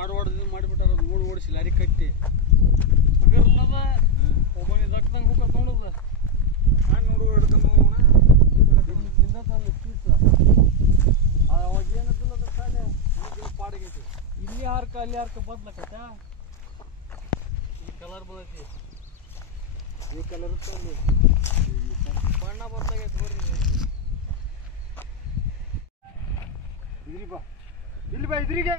ಹಾಡು ಹೊಡೆದು ಮಾಡಿಬಿಟ್ಟಾರ ಅದು ಓಡಿಸಿ ಲಾರಿ ಕಟ್ಟಿ ಹಗರ್ಲದ ಒಬ್ಬನಿ ದಕ್ಕದಂಗೆ ಹೋಗತ್ ನೋಡದ ನಾನು ನೋಡು ಹಿಡ್ಕೊಂಡು ಹೋಗೋಣ ಇಲ್ಲಿ ತಿಂದಲ್ಲ ಸ್ವೀಟ್ಸ ಅವಾಗ ಏನತ್ತಿಲ್ಲ ಅದ್ರ ಕಾಲೆ ಈಗ ಪಾಡಗೈತಿ ಇಲ್ಲಿ ಹಾರ್ಕ ಅಲ್ಲಿ ಹಾರ್ಕ ಬದ್ಲಕತ್ತ ಈ ಕಲರ್ ಬದೈತಿ ಈ ಕಲರ್ ಇತ್ತು ಅಲ್ಲಿ ಬಣ್ಣ ಬದಲಾಗೈತಿ ಬರ್ರಿ ಇದ್ರಿ ಬಾ ಇಲ್ಲಿ ಬಾ ಇದ್ರಿಗೆ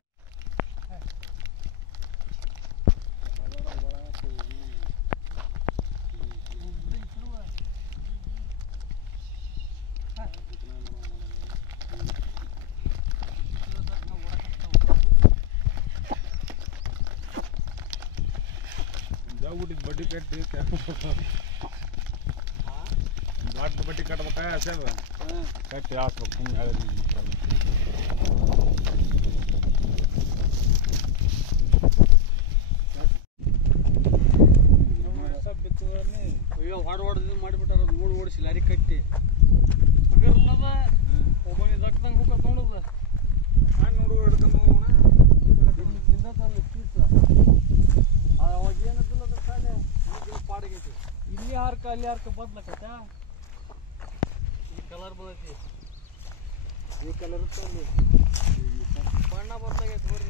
ಬಡ್ಡಿ ಕಟ್ಟಿ ದೊಡ್ಡ ಬಡ್ಡಿ ಕಟ್ಬೇಕಾ ಸರ್ ಕಟ್ಟಿ ಹಾಕ್ಬೇಕು ಅಯ್ಯೋ ಹಾಡು ಹೊಡೆದು ಮಾಡಿಬಿಟ್ಟಾರ ಅದು ಓಡಿಸಿ ಲಾರಿ ಕಟ್ಟಿ ಹಗರ್ಲದ ಒಬ್ಬನಿ ದಕ್ಕದಂಗೆ ಹೋಗತ್ ನೋಡದ ನಾನು ನೋಡು ಹಿಡ್ಕೊಂಡು ಹೋಗೋಣ ಇಲ್ಲಿ ತಿಂದಲ್ಲ ಸ್ವೀಟ್ಸ ಅವಾಗ ಏನತ್ತಿಲ್ಲ ಅದ್ರ ಕಾಲೆ ಈಗ ಪಾಡಗೈತಿ ಇಲ್ಲಿ ಹಾರ್ಕ ಅಲ್ಲಿ ಹಾರ್ಕ ಬದ್ಲಕತ್ತ ಈ ಕಲರ್ ಬದೈತಿ ಈ ಕಲರ್ ಇತ್ತು ಅಲ್ಲಿ ಬಣ್ಣ ಬದಲಾಗೈತಿ ಬರ್ರಿ